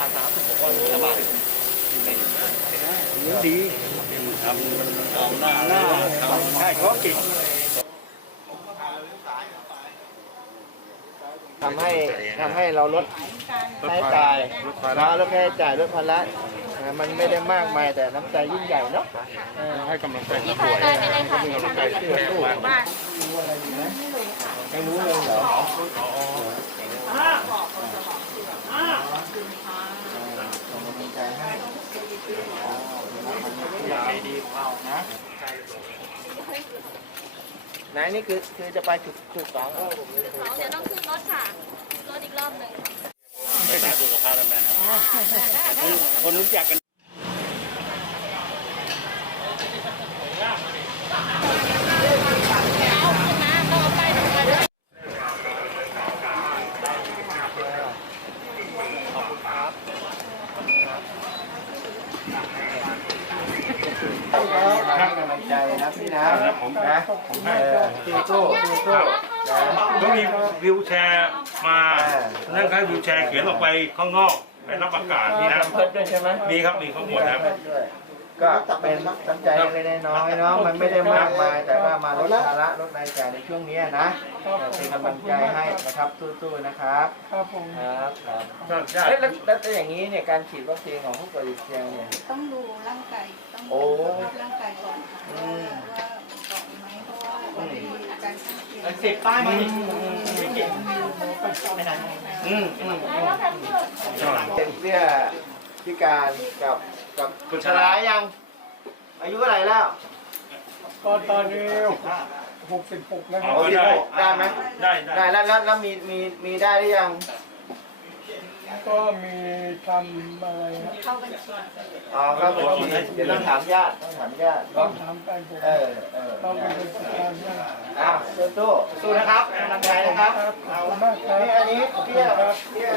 อาสาสุบอกว่าระบาดดีทำเอาหน้าหน้าใช่เขาเก่งทำให้ทำให้เราลดใช้จ่ายนะลดค่าใช้จ่ายลดภาระมันไม่ได้มากมายแต่น้ำใจยิ่งใหญ่เนาะให้กำลังใจผู้ป่วยให้กำลังใจผู้ป่วยบ้านไม่รู้เลยเหรอ ดีของเรานะไหนนี่คือคือจะไปจุดจุดสองเออผมเลยสองเดี๋ยวต้องขึ้นรถค่ะขึ้นรถอีกรอบหนึ่งไม่ตายสุขภาพแล้วแม่นะคนรู้จักกันเอาขึ้นนะก็เอาไปลงมาด้วย ให้กำลังใจนะพี่นะนะเออสู้สู้สู้สู้นะก็มีวิวแชร์มานั่งใช้วิวแชร์เขียนออกไปข้างนอกไปรับอากาศนี่นะมีครับมีข้างหมดนะครับ ก็เป็นน้ำใจเล็กๆน้อยๆเนาะมันไม่ได้มากมาย แต่ว่ามาลดภาระลดรายจ่ายในช่วงนี้นะเป็นกำลังใจให้นะครับสู้ๆนะครับครับผมครับครับเอ๊ะแล้วแล้วแล้วอย่างนี้เนี่ยการฉีดวัคซีนของผู้ป่วยติดเตียงเนี่ยต้องดูร่างกายต้องโอ้ดูสภาพร่างกายก่อนค่ะอืมว่าเกาะไหมเพราะว่ามันมีการข้างเคียงสิบป้ายมาอืมอืมเป็นเสื้อพิการกับ กับคนชรายัง อายุเท่าไหร่แล้วก็ตอนนี้หกสิบหกนะคอ๋รัอบได้ ได้ไหมได้ได้ ได้แล้วแล้วแล้วมีมีมีได้หรือยังก็มีทำอะไรครับเข้าบัญชีอ๋อก็เป็นทีเดี๋ยวต้องถามญาติต้องถามญาติต้องถามแฟนผมเออเออต้องเป็นผู้จัดการนะอ้าวสู้สู้สู้นะครับกำลังใจนะครับขอบคุณมากครับ นี่อันนี้เพี่ยเพี่ย